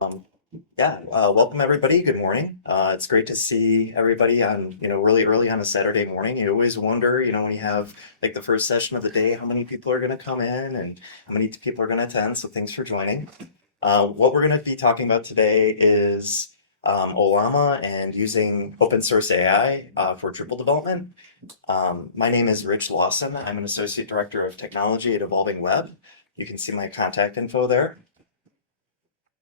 Um, Welcome everybody. Good morning. It's great to see everybody on, really early on a Saturday morning. You always wonder, when you have like the first session of the day, how many people are going to come in and how many people are going to attend. So thanks for joining. What we're going to be talking about today is Ollama and using open source AI for Drupal development. My name is Rich Lawson. I'm an associate director of technology at Evolving Web. You can see my contact info there.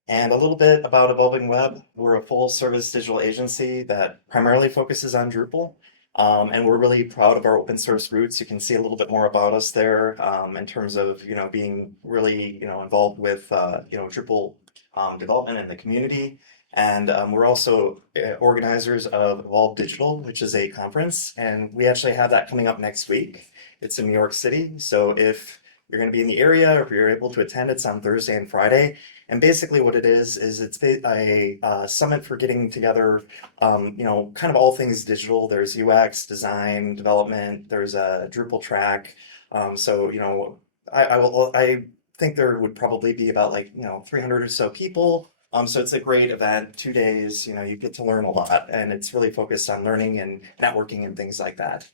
And a little bit about Evolving Web. We're a full service digital agency that primarily focuses on Drupal. And we're really proud of our open source roots. You can see a little bit more about us there in terms of, being really, involved with, Drupal development in the community. And we're also organizers of Evolve Digital, which is a conference. And we actually have that coming up next week. It's in New York City. So if you're going to be in the area or if you're able to attend, it's on Thursday and Friday. And basically what it is it's a summit for getting together, kind of all things digital. There's UX, design, development, there's a Drupal track. I think there would probably be about 300 or so people. So it's a great event, 2 days, you get to learn a lot and it's really focused on learning and networking and things like that.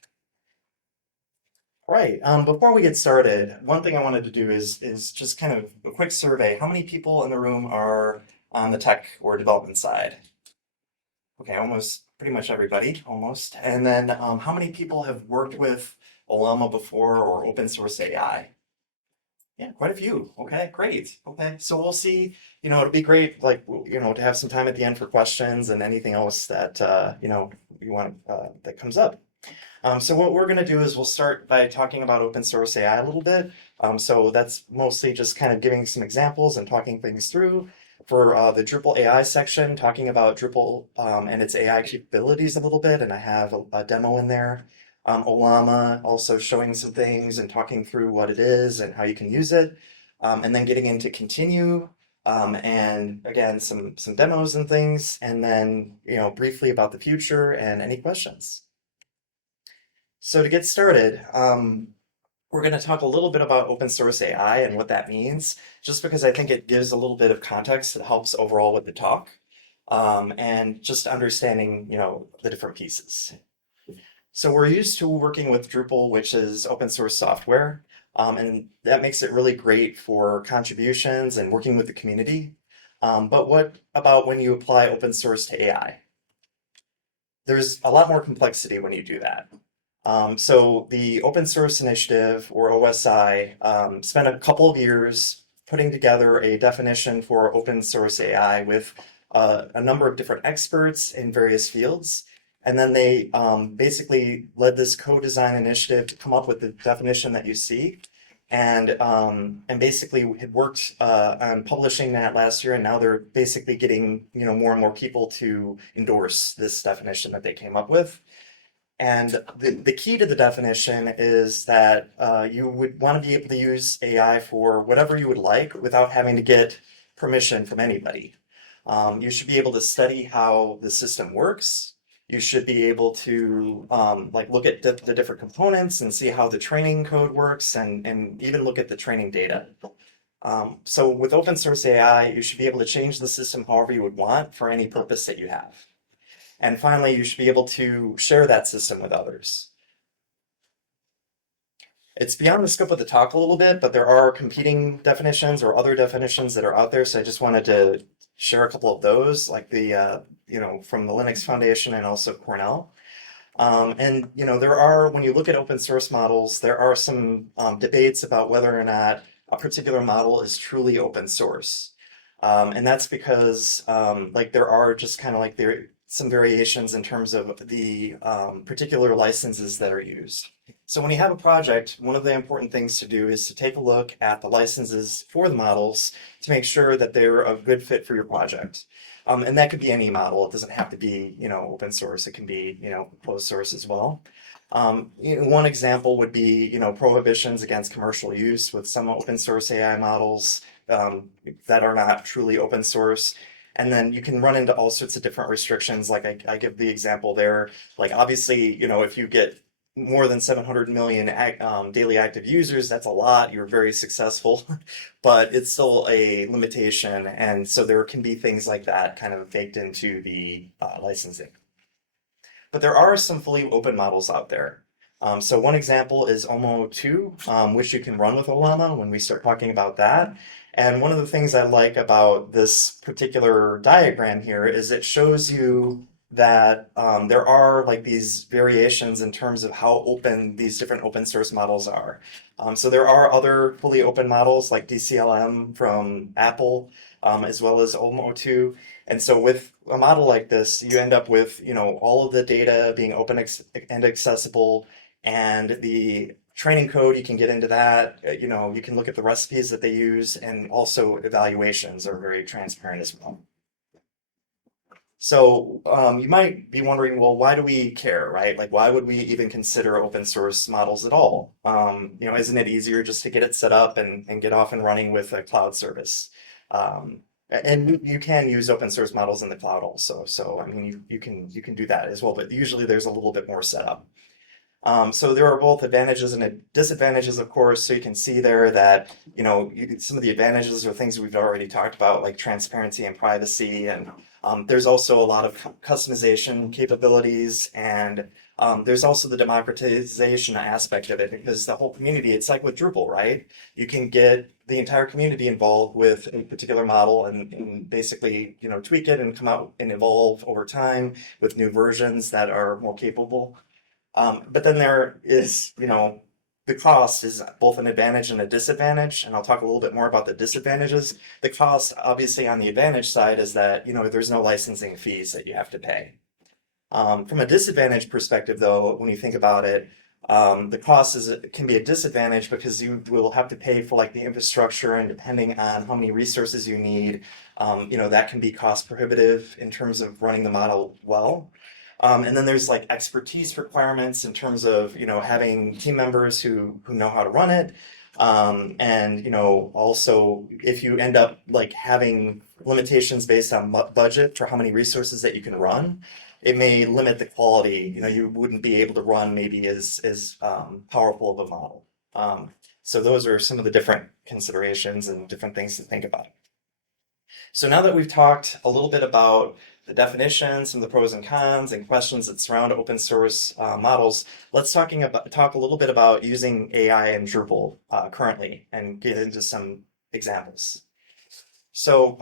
Right. Before we get started, one thing I wanted to do is just kind of a quick survey. How many people in the room are on the tech or development side? Okay, almost pretty much everybody, almost. And then how many people have worked with Ollama before or open source AI? Yeah, quite a few. Okay, great. Okay, so we'll see. It'll be great, to have some time at the end for questions and anything else that you want that comes up. So what we're going to do is we'll start by talking about open source AI a little bit. So that's mostly just kind of giving some examples and talking things through. For the Drupal AI section, talking about Drupal and its AI capabilities a little bit, and I have a demo in there. Ollama also showing some things and talking through what it is and how you can use it. And then getting into continue, and again, some demos and things, and then, briefly about the future and any questions. So to get started, we're going to talk a little bit about open source AI and what that means, just because I think it gives a little bit of context that helps overall with the talk, and just understanding, the different pieces. So we're used to working with Drupal, which is open source software, and that makes it really great for contributions and working with the community. But what about when you apply open source to AI? There's a lot more complexity when you do that. So the Open Source Initiative, or OSI, spent a couple of years putting together a definition for open source AI with a number of different experts in various fields. And then they basically led this co-design initiative to come up with the definition that you see. And basically had worked on publishing that last year, and now they're basically getting more and more people to endorse this definition that they came up with. And the key to the definition is that you would want to be able to use AI for whatever you would like without having to get permission from anybody. You should be able to study how the system works. You should be able to look at the different components and see how the training code works and even look at the training data. So with open source AI, you should be able to change the system however you would want for any purpose that you have. And finally, you should be able to share that system with others. It's beyond the scope of the talk a little bit, but there are competing definitions or other definitions that are out there. So I just wanted to share a couple of those, like from the Linux Foundation and also Cornell. There are, when you look at open source models, there are some debates about whether or not a particular model is truly open source. And that's because there are just kind of some variations in terms of the particular licenses that are used. So when you have a project, one of the important things to do is to take a look at the licenses for the models to make sure that they're a good fit for your project. And that could be any model. It doesn't have to be, open source. It can be, closed source as well. One example would be, prohibitions against commercial use with some open source AI models that are not truly open source. And then you can run into all sorts of different restrictions. Like I give the example there, like obviously, if you get more than 700 million daily active users. That's a lot. You're very successful, but it's still a limitation. And so there can be things like that kind of baked into the licensing. But there are some fully open models out there. So one example is Ollama 2, which you can run with Ollama when we start talking about that. And one of the things I like about this particular diagram here is it shows you that there are like these variations in terms of how open these different open source models are. So there are other fully open models like DCLM from Apple, as well as Ollama 2. And so with a model like this, you end up with, all of the data being open and accessible, and the training code, you can get into that. You can look at the recipes that they use, and also evaluations are very transparent as well. So you might be wondering, well, why do we care, right? Like, why would we even consider open source models at all? Isn't it easier just to get it set up and get off and running with a cloud service? And you can use open source models in the cloud also. So I mean, you can do that as well, but usually there's a little bit more setup. So there are both advantages and disadvantages, of course. So you can see there that, some of the advantages are things we've already talked about, like transparency and privacy. And there's also a lot of customization capabilities. And there's also the democratization aspect of it, because the whole community, it's like with Drupal, right? You can get the entire community involved with a particular model and basically, tweak it and come out and evolve over time with new versions that are more capable. But then there is, the cost is both an advantage and a disadvantage, and I'll talk a little bit more about the disadvantages. The cost, obviously, on the advantage side is that, there's no licensing fees that you have to pay. From a disadvantage perspective, though, when you think about it, the cost can be a disadvantage because you will have to pay for like the infrastructure, and depending on how many resources you need, that can be cost prohibitive in terms of running the model well. And then there's like expertise requirements in terms of, having team members who know how to run it. And, also if you end up like having limitations based on budget for how many resources that you can run, it may limit the quality. You wouldn't be able to run maybe as powerful of a model. So those are some of the different considerations and different things to think about. So now that we've talked a little bit about the definition, some of the pros and cons and questions that surround open source models, let's talk a little bit about using AI in Drupal currently and get into some examples. So,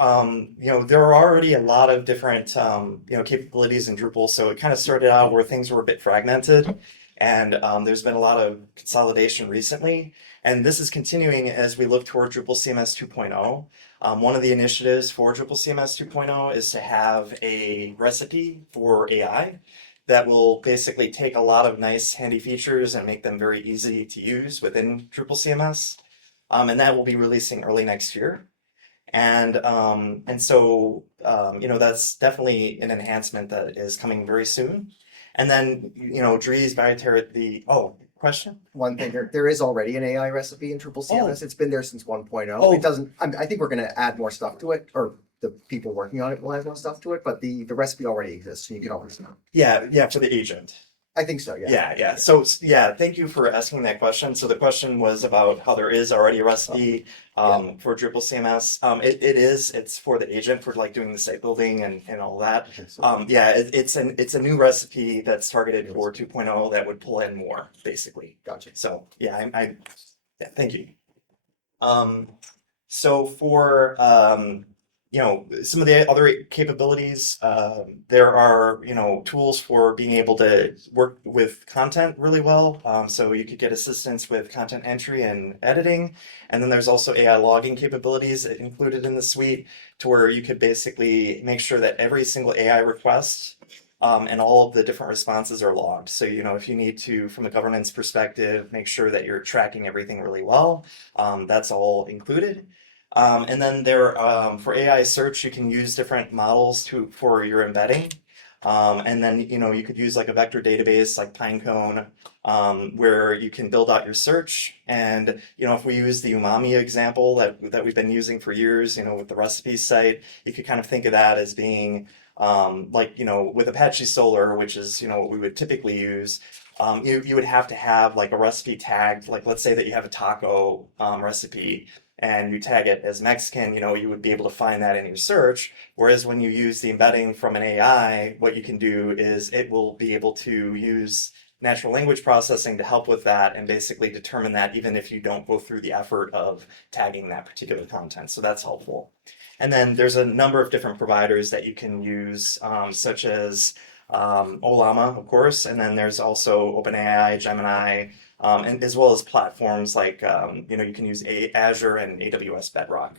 there are already a lot of different, capabilities in Drupal. So it kind of started out where things were a bit fragmented, and there's been a lot of consolidation recently. And this is continuing as we look toward Drupal CMS 2.0. One of the initiatives for Drupal CMS 2.0 is to have a recipe for AI that will basically take a lot of nice handy features and make them very easy to use within Drupal CMS. And that will be releasing early next year. And so that's definitely an enhancement that is coming very soon. And then, Dries question? One thing, there is already an AI recipe in Drupal CMS. It's been there since 1.0. Oh. It doesn't, I think we're going to add more stuff to it, or the people working on it will add more stuff to it, but the recipe already exists, so you can always know. Yeah, for the agent. I think so, yeah. Yeah. So, thank you for asking that question. So the question was about how there is already a recipe for Drupal CMS. It's for the agent for like doing the site building and all that. It's a new recipe that's targeted for 2.0 that would pull in more, basically. Gotcha. So, thank you. So for some of the other capabilities, there are, tools for being able to work with content really well. So you could get assistance with content entry and editing. And then there's also AI logging capabilities included in the suite, to where you could basically make sure that every single AI request and all of the different responses are logged. So, if you need to, from a governance perspective, make sure that you're tracking everything really well, that's all included. And then for AI search, you can use different models for your embedding. And then, you could use like a vector database like Pinecone, where you can build out your search. And, if we use the Umami example that we've been using for years, with the recipes site, you could kind of think of that as being with Apache Solr, which is, what we would typically use. you would have to have like a recipe tagged, like let's say that you have a taco recipe and you tag it as Mexican, you would be able to find that in your search. Whereas when you use the embedding from an AI, what you can do is it will be able to use natural language processing to help with that and basically determine that even if you don't go through the effort of tagging that particular content. So that's helpful. And then there's a number of different providers that you can use, such as Ollama, of course, and then there's also OpenAI, Gemini, and as well as platforms like you can use Azure and AWS Bedrock.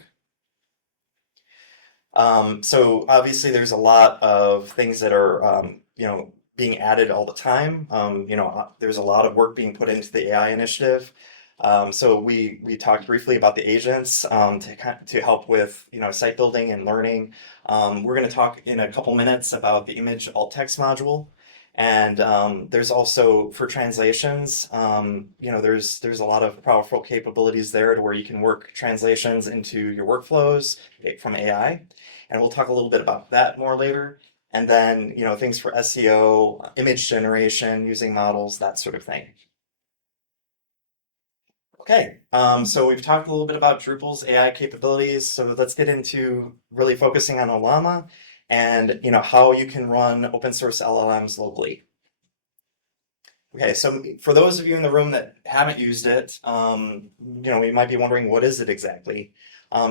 So obviously there's a lot of things that are being added all the time. There's a lot of work being put into the AI initiative. So we talked briefly about the agents to help with site building and learning. We're going to talk in a couple minutes about the image alt text module, and there's also for translations. There's a lot of powerful capabilities there to where you can work translations into your workflows from AI, and we'll talk a little bit about that more later. And then things for SEO, image generation, using models, that sort of thing. Okay, so we've talked a little bit about Drupal's AI capabilities, so let's get into really focusing on Ollama and how you can run open source LLMs locally. Okay, so for those of you in the room that haven't used it, we might be wondering, what is it exactly?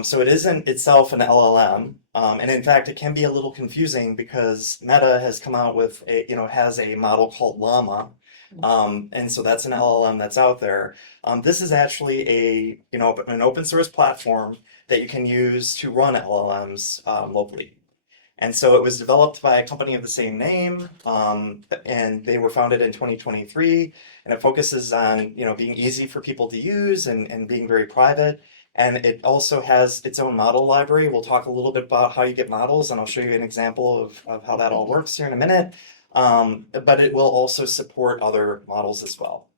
So it isn't itself an LLM, and in fact, it can be a little confusing because Meta has come out with has a model called Llama, and so that's an LLM that's out there. This is actually an open source platform that you can use to run LLMs locally. And so it was developed by a company of the same name, and they were founded in 2023, and it focuses on being easy for people to use and being very private. And it also has its own model library. We'll talk a little bit about how you get models, and I'll show you an example of how that all works here in a minute. But it will also support other models as well.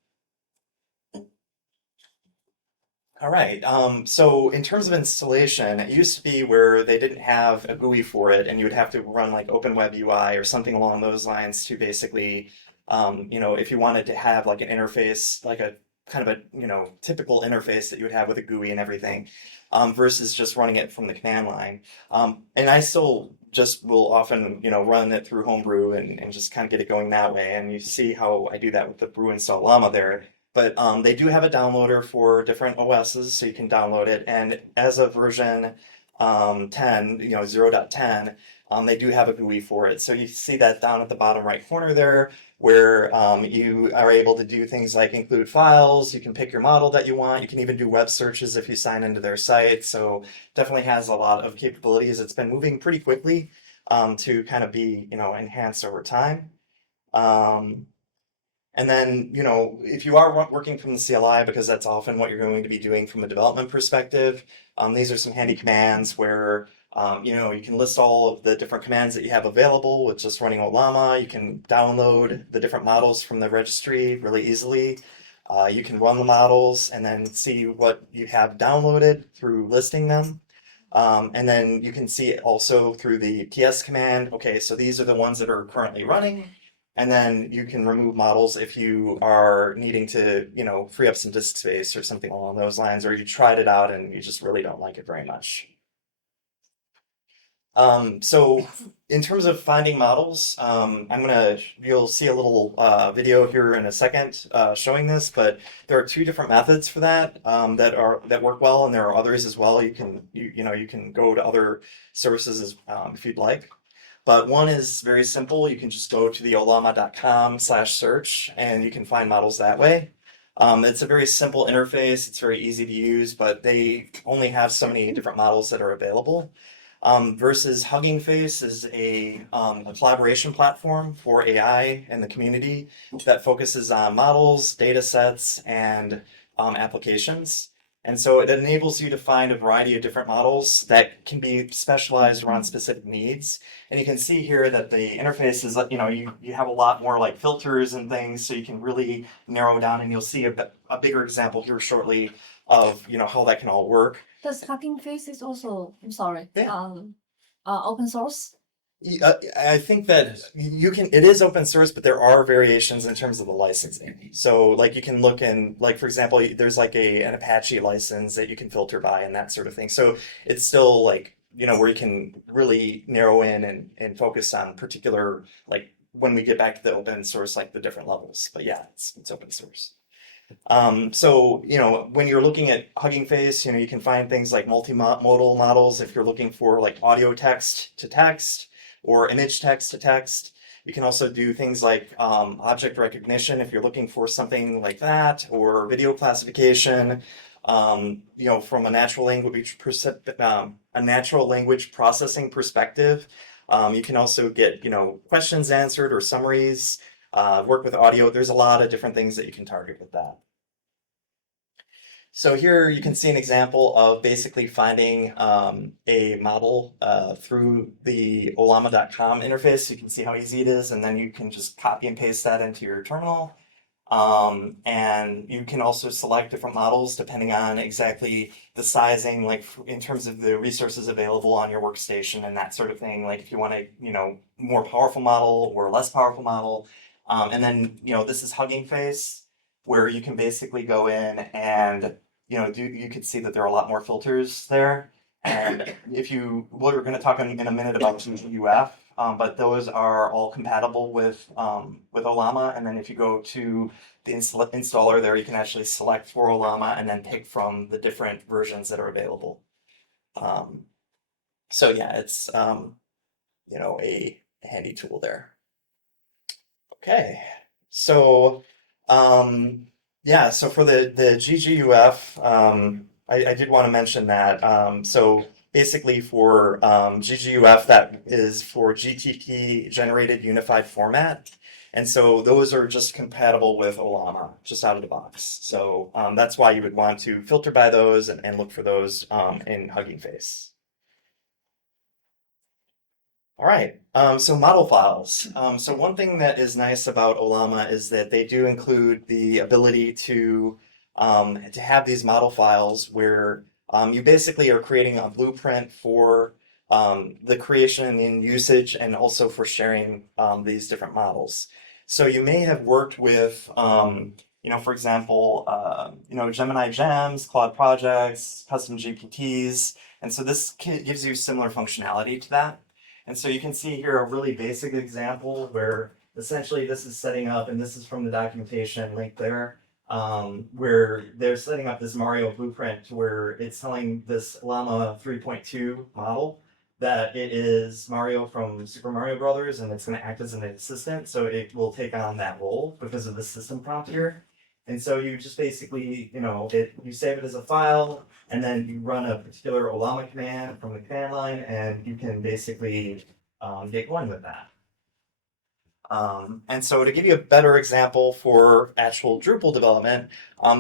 All right, so in terms of installation, it used to be where they didn't have a GUI for it, and you would have to run like Open Web UI or something along those lines to basically, if you wanted to have like an interface, like a kind of a typical interface that you would have with a GUI and everything, versus just running it from the command line. And I still just will often run it through Homebrew and just kind of get it going that way. And you see how I do that with the brew install llama there. But they do have a downloader for different OSs, so you can download it. And as of version 10, 0.10, they do have a GUI for it. So you see that down at the bottom right corner there, where you are able to do things like include files. You can pick your model that you want. You can even do web searches if you sign into their site. So definitely has a lot of capabilities. It's been moving pretty quickly to kind of be enhanced over time. And then, if you are working from the CLI, because that's often what you're going to be doing from a development perspective, these are some handy commands where, you can list all of the different commands that you have available with just running Ollama. You can download the different models from the registry really easily. You can run the models and then see what you have downloaded through listing them. And then you can see it also through the ps command. Okay, so these are the ones that are currently running. And then you can remove models if you are needing to, free up some disk space or something along those lines, or you tried it out and you just really don't like it very much. So in terms of finding models, you'll see a little video here in a second showing this, but there are two different methods for that that work well, and there are others as well. You can go to other services if you'd like. But one is very simple. You can just go to the ollama.com/search and you can find models that way. It's a very simple interface. It's very easy to use, but they only have so many different models that are available. Versus Hugging Face is a collaboration platform for AI and the community that focuses on models, data sets, and applications. And so it enables you to find a variety of different models that can be specialized around specific needs. And you can see here that the interface is, you have a lot more like filters and things, so you can really narrow down, and you'll see a bigger example here shortly of, how that can all work. Does Hugging Face is also, I'm sorry, Yeah. open source? I think that you can, it is open source, but there are variations in terms of the licensing. So like you can look in, like for example, there's like an Apache license that you can filter by and that sort of thing. So it's still like, where you can really narrow in and focus on particular, like when we get back to the open source, like the different levels. But yeah, it's open source. So, when you're looking at Hugging Face, you can find things like multimodal models if you're looking for like audio text to text or image text to text. You can also do things like object recognition if you're looking for something like that, or video classification. From a natural language processing perspective, you can also get questions answered or summaries. Work with audio. There's a lot of different things that you can target with that. So here you can see an example of basically finding a model through the Ollama.com interface. You can see how easy it is, and then you can just copy and paste that into your terminal. And you can also select different models depending on exactly the sizing, like in terms of the resources available on your workstation and that sort of thing. Like if you want a more powerful model or less powerful model. And then this is Hugging Face, where you can basically go in and you could see that there are a lot more filters there. And we're going to talk in a minute about GGUF, but those are all compatible with Ollama. And then if you go to the installer there, you can actually select for Ollama and then pick from the different versions that are available. So yeah, it's a handy tool there. Okay, so so for the GGUF, I did want to mention that. So basically for GGUF, that is for GTP generated unified format. And so those are just compatible with Ollama, just out of the box. So that's why you would want to filter by those and look for those in Hugging Face. All right, so model files. So one thing that is nice about Ollama is that they do include the ability to have these model files where you basically are creating a blueprint for the creation and usage, and also for sharing these different models. So you may have worked with, for example, Gemini Gems, Claude Projects, custom GPTs, and so this gives you similar functionality to that. And so you can see here a really basic example where essentially this is setting up, and this is from the documentation link there, where they're setting up this Mario blueprint where it's telling this Llama 3.2 model that it is Mario from Super Mario Brothers, and it's going to act as an assistant, so it will take on that role because of the system prompt here. And so you just basically, you save it as a file, and then you run a particular Ollama command from the command line, and you can basically get going with that. And so to give you a better example for actual Drupal development,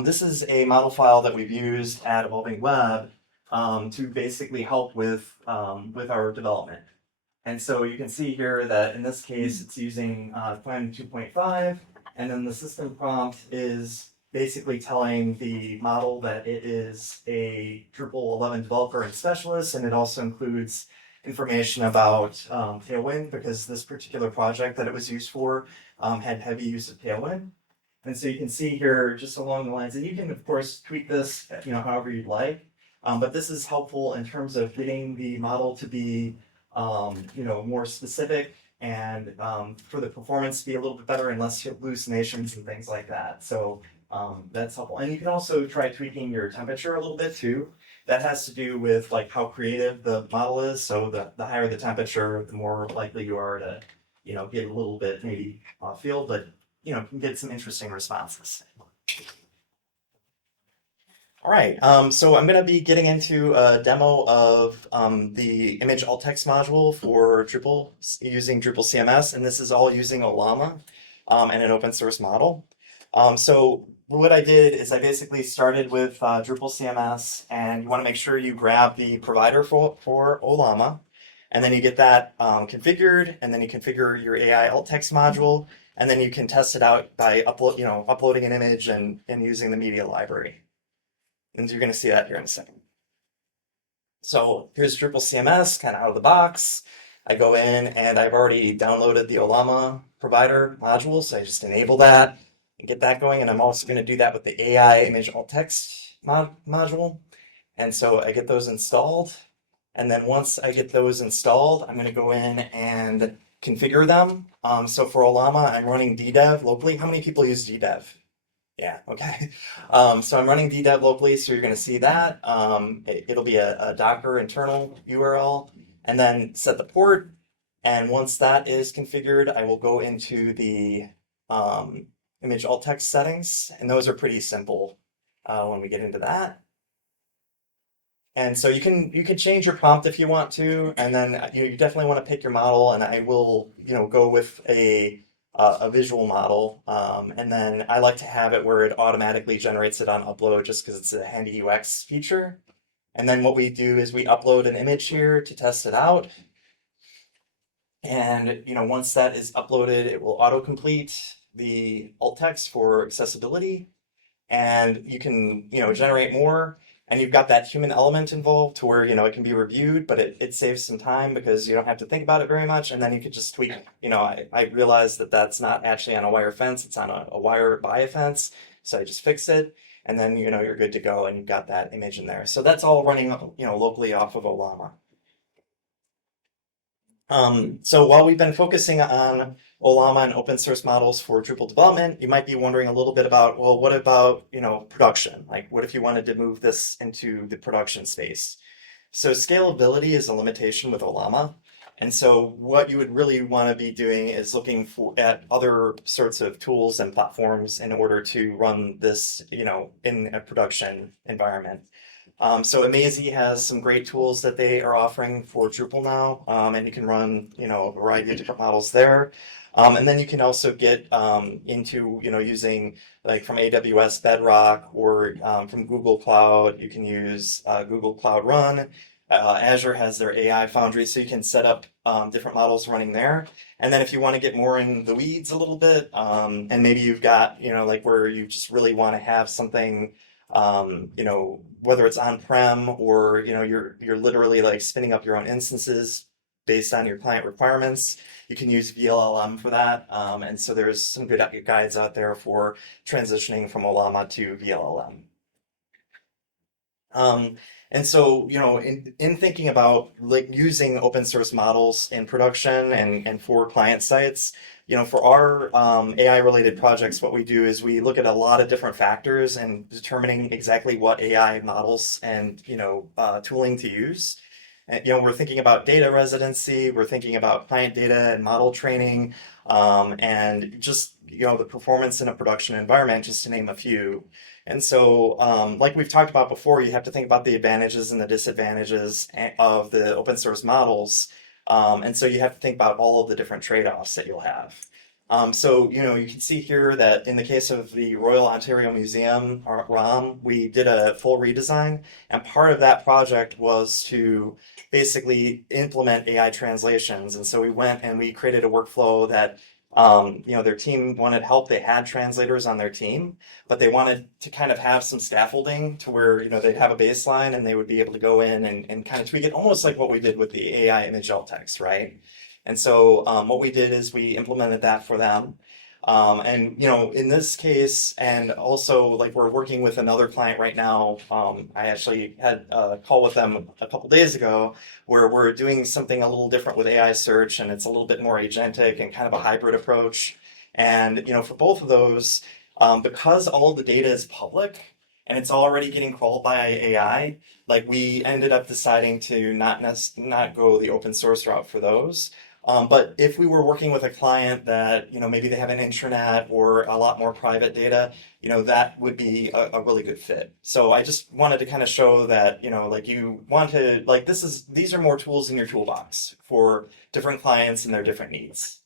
this is a model file that we've used at Evolving Web to basically help with our development. And so you can see here that in this case, it's using Plan 2.5. And then the system prompt is basically telling the model that it is a Drupal 11 developer and specialist, and it also includes information about Tailwind, because this particular project that it was used for had heavy use of Tailwind. And so you can see here just along the lines, and you can of course tweak this however you'd like, but this is helpful in terms of getting the model to be more specific, and for the performance to be a little bit better and less hallucinations and things like that. So that's helpful. And you can also try tweaking your temperature a little bit too. That has to do with like how creative the model is. So the higher the temperature, the more likely you are to, get a little bit maybe off field, but can get some interesting responses. All right, so I'm going to be getting into a demo of the image alt text module for Drupal using Drupal CMS, and this is all using Ollama and an open source model. So what I did is I basically started with Drupal CMS, and you want to make sure you grab the provider for Ollama, and then you get that configured, and then you configure your AI alt text module, and then you can test it out by uploading an image and using the media library. And you're going to see that here in a second. So here's Drupal CMS, kind of out of the box. I go in and I've already downloaded the Ollama provider module, so I just enable that and get that going. And I'm also going to do that with the AI image alt text module. And so I get those installed. And then once I get those installed, I'm going to go in and configure them. So for Ollama, I'm running DDev locally. How many people use DDev? Yeah, okay. So I'm running DDev locally, so you're going to see that. It'll be a Docker internal URL, and then set the port. And once that is configured, I will go into the image alt text settings, and those are pretty simple when we get into that. And so you can change your prompt if you want to, and then you definitely want to pick your model. And I will go with a visual model, and then I like to have it where it automatically generates it on upload, just because it's a handy UX feature. And then what we do is we upload an image here to test it out. And once that is uploaded, it will autocomplete the alt text for accessibility, and you can generate more. And you've got that human element involved to where, it can be reviewed, but it saves some time because you don't have to think about it very much. And then you could just tweak, I realized that that's not actually on a wire fence, it's on a wire by a fence. So I just fix it, and then, you're good to go and you've got that image in there. So that's all running, locally off of Ollama. So while we've been focusing on Ollama and open source models for Drupal development, you might be wondering a little bit about, well, what about, production? Like, what if you wanted to move this into the production space? So scalability is a limitation with Ollama. And so what you would really want to be doing is looking at other sorts of tools and platforms in order to run this, in a production environment. So Amazy has some great tools that they are offering for Drupal now, and you can run, a variety of different models there. And then you can also get into, using like from AWS Bedrock or from Google Cloud. You can use Google Cloud Run. Azure has their AI Foundry, so you can set up different models running there. And then if you want to get more in the weeds a little bit, and maybe you've got, like where you just really want to have something, whether it's on-prem or, you're literally like spinning up your own instances based on your client requirements, you can use VLLM for that. And so there's some good guides out there for transitioning from Ollama to VLLM. And so, in thinking about like using open source models in production and for client sites, for our AI related projects, what we do is we look at a lot of different factors and determining exactly what AI models and, tooling to use. And, we're thinking about data residency, we're thinking about client data and model training, and just, the performance in a production environment, just to name a few. And so, like we've talked about before, you have to think about the advantages and the disadvantages of the open source models. And so you have to think about all of the different trade-offs that you'll have. So, you can see here that in the case of the Royal Ontario Museum, or ROM, we did a full redesign. And part of that project was to basically implement AI translations. And so we went and we created a workflow that their team wanted help. They had translators on their team, but they wanted to kind of have some scaffolding to where, they'd have a baseline and they would be able to go in and kind of tweak it, almost like what we did with the AI image alt text, right? And so what we did is we implemented that for them. And in this case, and also like we're working with another client right now. I actually had a call with them a couple days ago where we're doing something a little different with AI search, and it's a little bit more agentic and kind of a hybrid approach. And for both of those, because all of the data is public and it's already getting crawled by AI, like we ended up deciding to not go the open source route for those. But if we were working with a client that, maybe they have an intranet or a lot more private data, that would be a really good fit. So I just wanted to kind of show that, like you want to, like these are more tools in your toolbox for different clients and their different needs.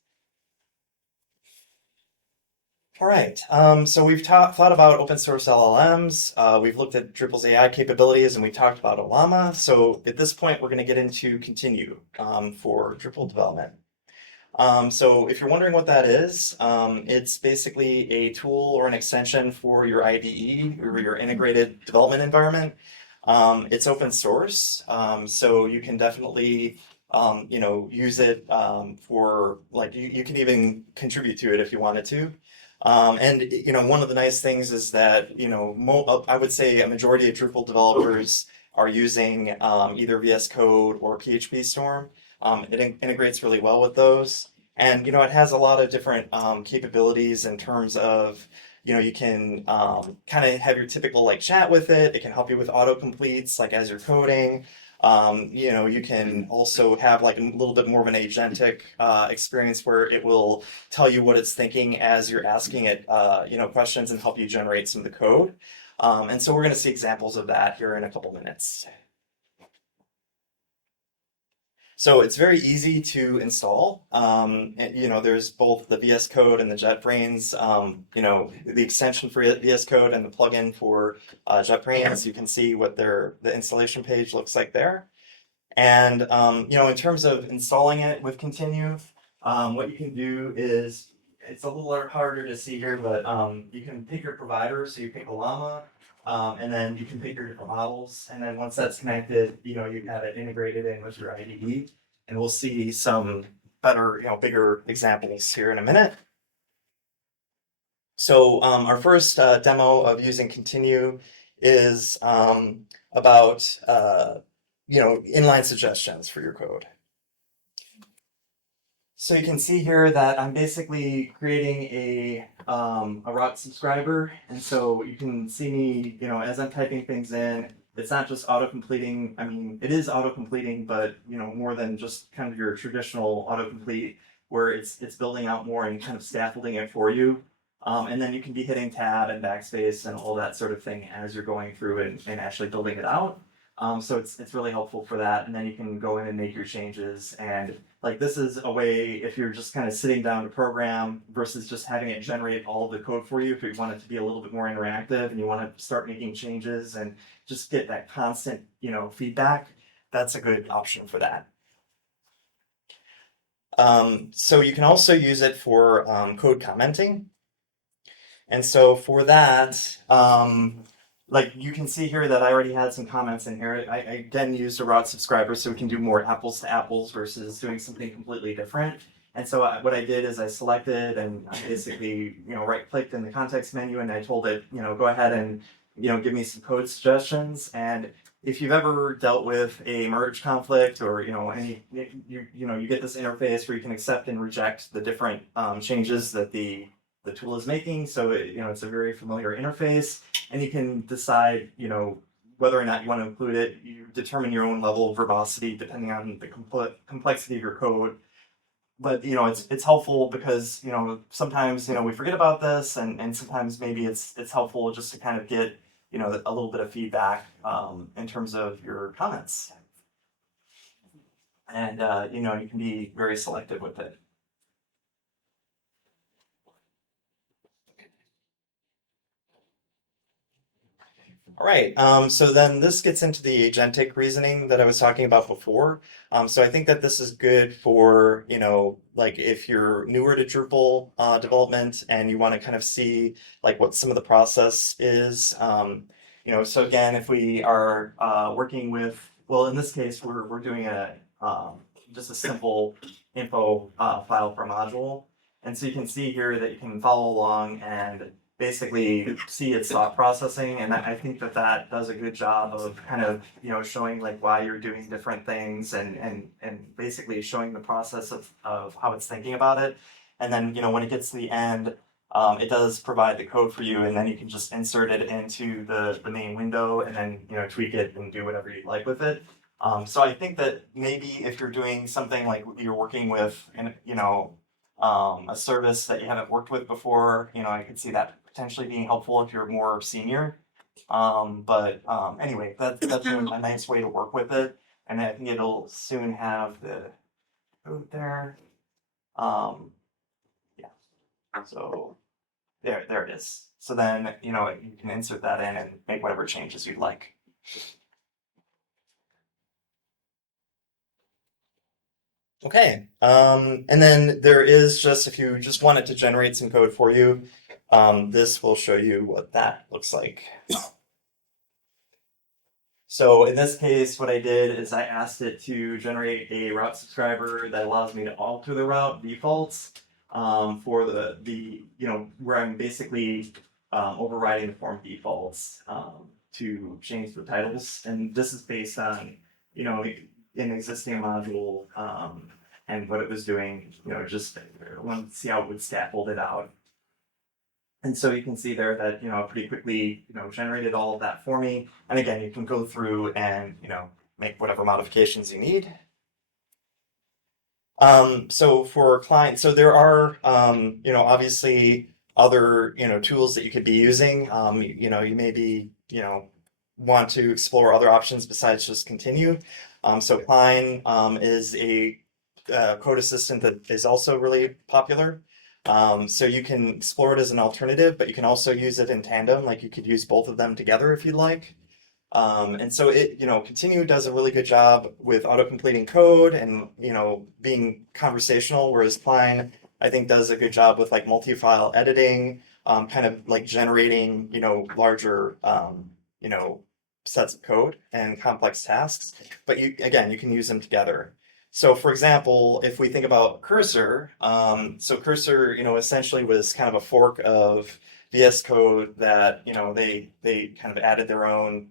All right, so we've thought about open source LLMs, we've looked at Drupal's AI capabilities, and we talked about Ollama. So at this point, we're going to get into Continue for Drupal development. So if you're wondering what that is, it's basically a tool or an extension for your IDE or your integrated development environment. It's open source, so you can definitely use it for like you can even contribute to it if you wanted to. And one of the nice things is that I would say a majority of Drupal developers are using either VS Code or PHP Storm. It integrates really well with those, and it has a lot of different capabilities in terms of you can kind of have your typical like chat with it. It can help you with autocompletes like as you're coding. You can also have like a little bit more of an agentic experience where it will tell you what it's thinking as you're asking it, questions and help you generate some of the code. And so we're going to see examples of that here in a couple minutes. So it's very easy to install. There's both the VS Code and the JetBrains, the extension for VS Code and the plugin for JetBrains. You can see what the installation page looks like there. And, in terms of installing it with Continue, what you can do is, it's a little harder to see here, but you can pick your provider. So you pick Ollama, and then you can pick your different models. And then once that's connected, you have it integrated in with your IDE. And we'll see some better, bigger examples here in a minute. So our first demo of using Continue is about, inline suggestions for your code. So you can see here that I'm basically creating a route subscriber, and so you can see me, as I'm typing things in, it's not just auto-completing. I mean, it is auto-completing, but more than just kind of your traditional autocomplete, where it's building out more and kind of scaffolding it for you. And then you can be hitting tab and backspace and all that sort of thing as you're going through and actually building it out. So it's really helpful for that. And then you can go in and make your changes. And like this is a way, if you're just kind of sitting down to program versus just having it generate all of the code for you, if you want it to be a little bit more interactive and you want to start making changes and just get that constant, feedback, that's a good option for that. So you can also use it for code commenting. And so for that, like you can see here that I already had some comments in here. I again used a route subscriber so we can do more apples to apples versus doing something completely different. And so what I did is I selected and I basically, right clicked in the context menu and I told it, go ahead and, give me some code suggestions. And if you've ever dealt with a merge conflict or, you get this interface where you can accept and reject the different changes that the tool is making. So, it's a very familiar interface and you can decide, whether or not you want to include it. You determine your own level of verbosity depending on the complexity of your code. But, it's helpful because, sometimes, we forget about this and sometimes maybe it's helpful just to kind of get, a little bit of feedback in terms of your comments. And, you can be very selective with it. All right, so then this gets into the agentic reasoning that I was talking about before. So I think that this is good for, like if you're newer to Drupal development and you want to kind of see like what some of the process is. So again, if we are working with, well, in this case, we're doing just a simple info file for a module. And so you can see here that you can follow along and basically see its thought processing, and I think that does a good job of kind of showing like why you're doing different things and basically showing the process of how it's thinking about it. And then when it gets to the end, it does provide the code for you, and then you can just insert it into the main window and then tweak it and do whatever you like with it. So I think that maybe if you're doing something like you're working with a service that you haven't worked with before, I could see that potentially being helpful if you're more senior. Anyway, that's a nice way to work with it. And I think it'll soon have the code there. Yeah. So there it is. So then, you can insert that in and make whatever changes you'd like. Okay, and then there is just, if you just want it to generate some code for you, this will show you what that looks like. So in this case, what I did is I asked it to generate a route subscriber that allows me to alter the route defaults for the where I'm basically overriding the form defaults to change the titles, and this is based on an existing module and what it was doing. Just want to see how it would scaffold it out. And so you can see there that, pretty quickly, generated all of that for me. And again, you can go through and, make whatever modifications you need. So for clients, so there are, obviously other, tools that you could be using. You maybe, want to explore other options besides just continue. So Klein is a code assistant that is also really popular. So you can explore it as an alternative, but you can also use it in tandem. Like you could use both of them together if you'd like. And so it, Continue does a really good job with auto-completing code and, being conversational, whereas Klein, I think, does a good job with like multi-file editing, kind of like generating, larger, sets of code and complex tasks. But you can use them together. So for example, if we think about Cursor, so Cursor, essentially was kind of a fork of VS Code that, they kind of added their own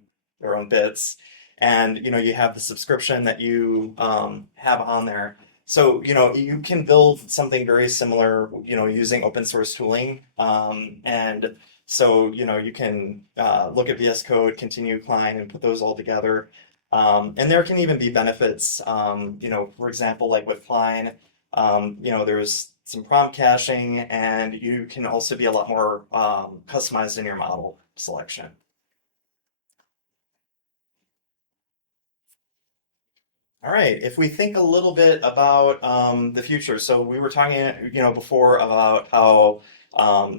bits. And, you have the subscription that you have on there. So, you can build something very similar, using open source tooling. And so, you can look at VS Code, Continue, Klein, and put those all together. And there can even be benefits, for example, like with Klein, there's some prompt caching, and you can also be a lot more customized in your model selection. All right, if we think a little bit about the future, so we were talking, before about how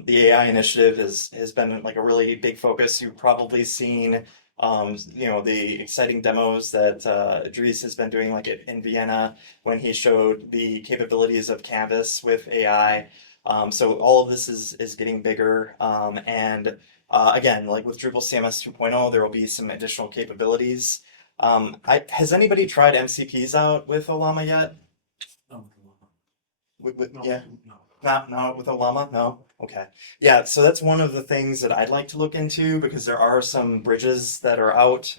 the AI initiative has been like a really big focus. You've probably seen the exciting demos that Dries has been doing, like in Vienna, when he showed the capabilities of Canvas with AI. So all of this is getting bigger. And again, like with Drupal CMS 2.0, there will be some additional capabilities. Has anybody tried MCPs out with Ollama yet? No. Yeah. Not with Ollama? No? Okay. Yeah, so that's one of the things that I'd like to look into, because there are some bridges that are out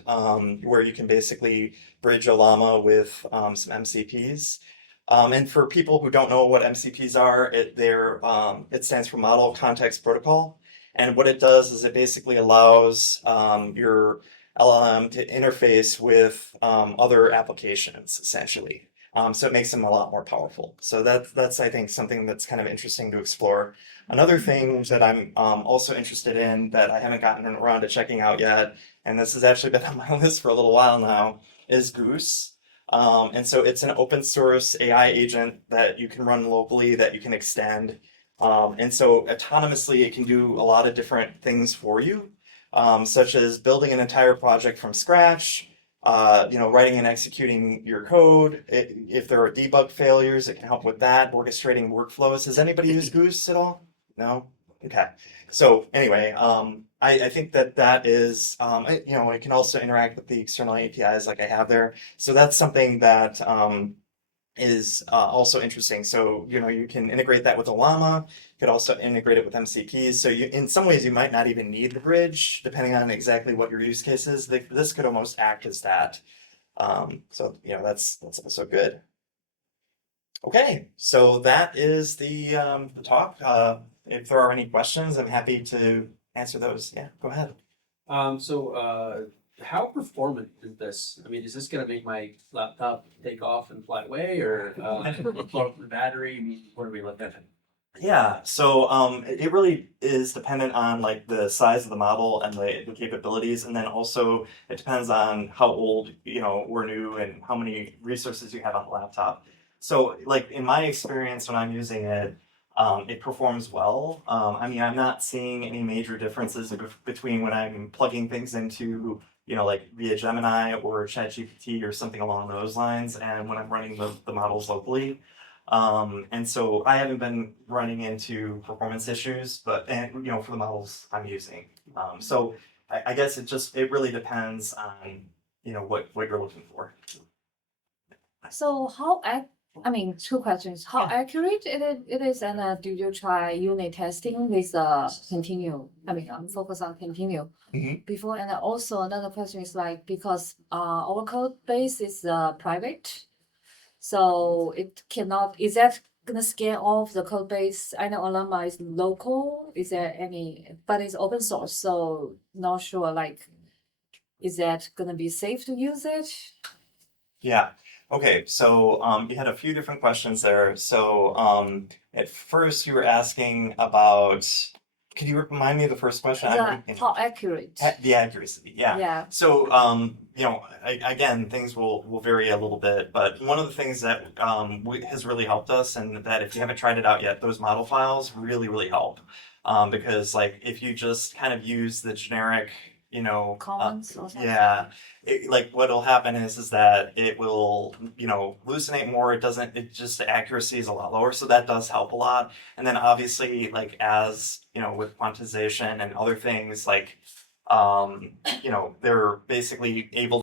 where you can basically bridge Ollama with some MCPs. And for people who don't know what MCPs are, it stands for Model Context Protocol. And what it does is it basically allows your LLM to interface with other applications, essentially. So it makes them a lot more powerful. So that's I think something that's kind of interesting to explore. Another thing that I'm also interested in that I haven't gotten around to checking out yet, and this has actually been on my list for a little while now, is Goose. And so it's an open source AI agent that you can run locally, that you can extend. And so autonomously, it can do a lot of different things for you, such as building an entire project from scratch, writing and executing your code. If there are debug failures, it can help with that, orchestrating workflows. Has anybody used Goose at all? No? Okay. So anyway, I think that is, it can also interact with the external APIs like I have there. So that's something that is also interesting. So, you can integrate that with Ollama. You could also integrate it with MCPs. So in some ways, you might not even need the bridge, depending on exactly what your use case is. This could almost act as that. So, that's also good. Okay, so that is the talk. If there are any questions, I'm happy to answer those. Yeah, go ahead. How performant is this? I mean, is this going to make my laptop take off and fly away, or blow up the battery? I mean, what are we looking at? Yeah, so it really is dependent on like the size of the model and the capabilities, and then also it depends on how old, or new, and how many resources you have on the laptop. So like in my experience when I'm using it, it performs well. I mean, I'm not seeing any major differences between when I'm plugging things into, like via Gemini or ChatGPT or something along those lines, and when I'm running the models locally. And so I haven't been running into performance issues, but for the models I'm using. So I guess it really depends on what you're looking for. So I mean, two questions. How accurate it is, and do you try unit testing with continue? I mean, I'm focused on continue Mhm. before, and also another question is like because our code base is private, so it cannot. Is that gonna scale off the code base? I know Ollama is local. Is there any? But it's open source, so not sure. Like, is that gonna be safe to use it? Yeah. Okay. So you had a few different questions there. So at first you were asking about. Could you remind me of the first question? How accurate? The accuracy. Yeah. Yeah. So again, things will vary a little bit, but one of the things that has really helped us, and that if you haven't tried it out yet, those model files really help, because like if you just kind of use the generic, Comments or something. yeah, like what'll happen is that it will hallucinate more. It just the accuracy is a lot lower, so that does help a lot. And then obviously like as with quantization and other things like they're basically able